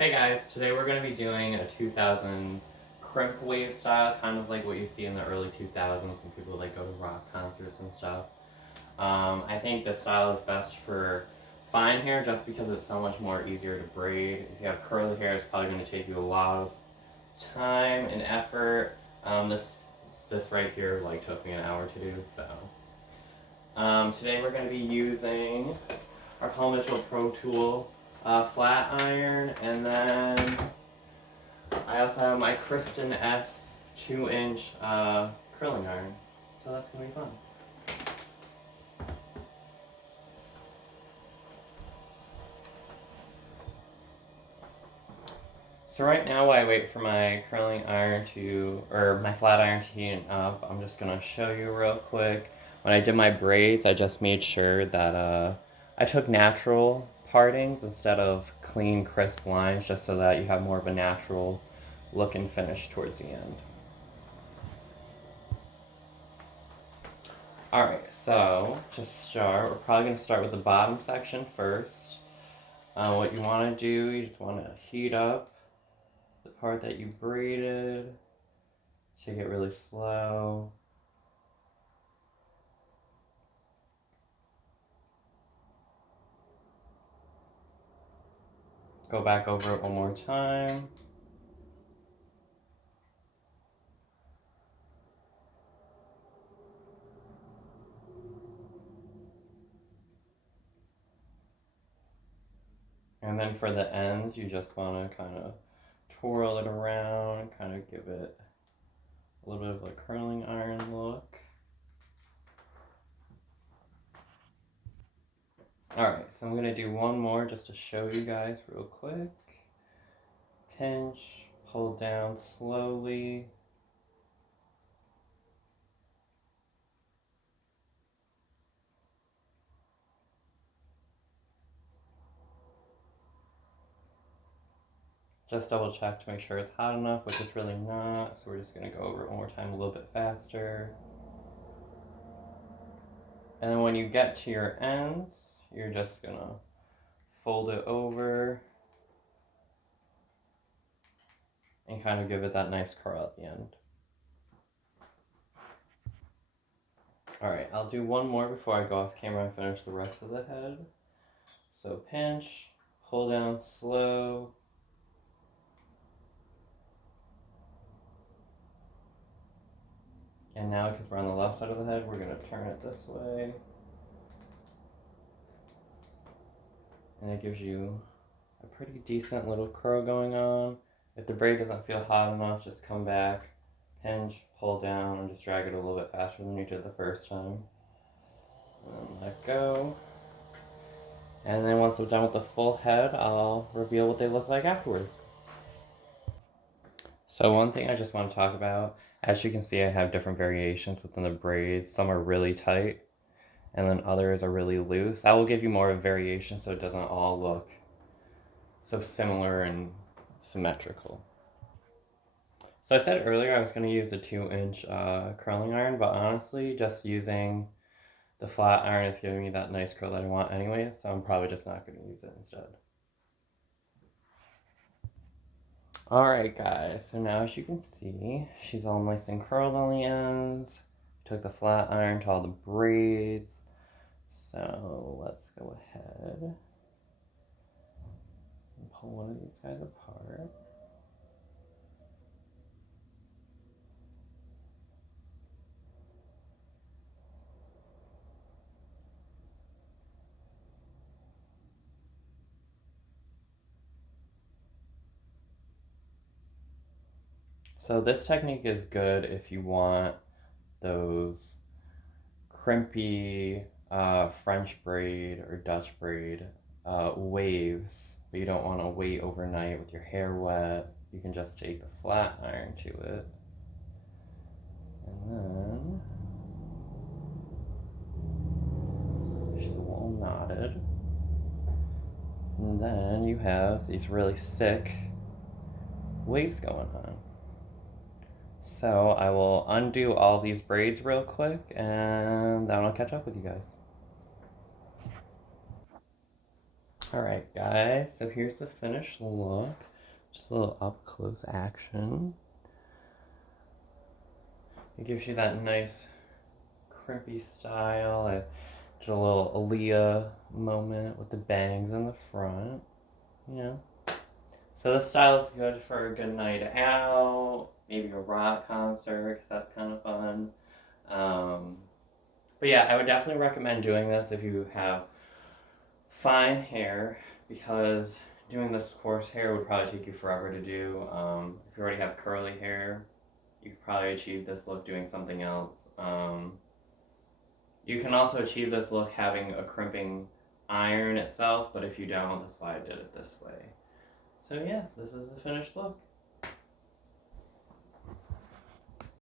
Hey guys, today we're going to be doing a 2000s crimp wave style, kind of like what you see in the early 2000s when people like go to rock concerts and stuff. I think this style is best for fine hair just because it's so much more easier to braid. If you have curly hair, it's probably going to take you a lot of time and effort. This right here like took me an hour to do, so. Today we're going to be using our Home Mitchell Pro Tool flat iron, and then I also have my Kristen S 2-inch curling iron. So that's gonna be fun. So right now while I wait for my curling iron or my flat iron to heat up, I'm just gonna show you real quick. When I did my braids, I just made sure that I took natural partings instead of clean, crisp lines, just so that you have more of a natural look and finish towards the end. Alright, so to start, we're probably going to start with the bottom section first. What you want to do, you just want to heat up the part that you braided. Take it really slow. Go back over it one more time. And then for the ends, you just want to kind of twirl it around, kind of give it a little bit of a curling iron look. Alright, so I'm going to do one more just to show you guys real quick. Pinch, pull down slowly. Just double check to make sure it's hot enough, which is really not. So we're just gonna go over it one more time a little bit faster. And then when you get to your ends, you're just gonna fold it over and kind of give it that nice curl at the end. Alright, I'll do one more before I go off camera and finish the rest of the head. So pinch, pull down slow. And now, because we're on the left side of the head, we're gonna turn it this way. And it gives you a pretty decent little curl going on. If the braid doesn't feel hot enough, just come back, pinch, pull down, and just drag it a little bit faster than you did the first time. And let go. And then once I'm done with the full head, I'll reveal what they look like afterwards. So one thing I just want to talk about, as you can see, I have different variations within the braids. Some are really tight, and then others are really loose. I will give you more of a variation so it doesn't all look so similar and symmetrical. So I said earlier I was going to use a 2-inch curling iron, but honestly, just using the flat iron is giving me that nice curl that I want anyway, so I'm probably just not going to use it instead. Alright guys, so now as you can see, she's all nice and curled on the ends. Took the flat iron to all the braids. So let's go ahead and pull one of these guys apart. So this technique is good if you want those crimpy French braid or Dutch braid waves, but you don't want to wait overnight with your hair wet. You can just take the flat iron to it, and then just a little knotted, and then you have these really sick waves going on. So I will undo all these braids real quick, and then I'll catch up with you guys. Alright guys, so here's the finished look. Just a little up close action. It gives you that nice crimpy style. I did a little Aaliyah moment with the bangs in the front, you know. So this style is good for a good night out, maybe a rock concert, because that's kind of fun. But yeah, I would definitely recommend doing this if you have fine hair, because doing this coarse hair would probably take you forever to do. If you already have curly hair, you could probably achieve this look doing something else. You can also achieve this look having a crimping iron itself, but if you don't, that's why I did it this way. So yeah, this is the finished look.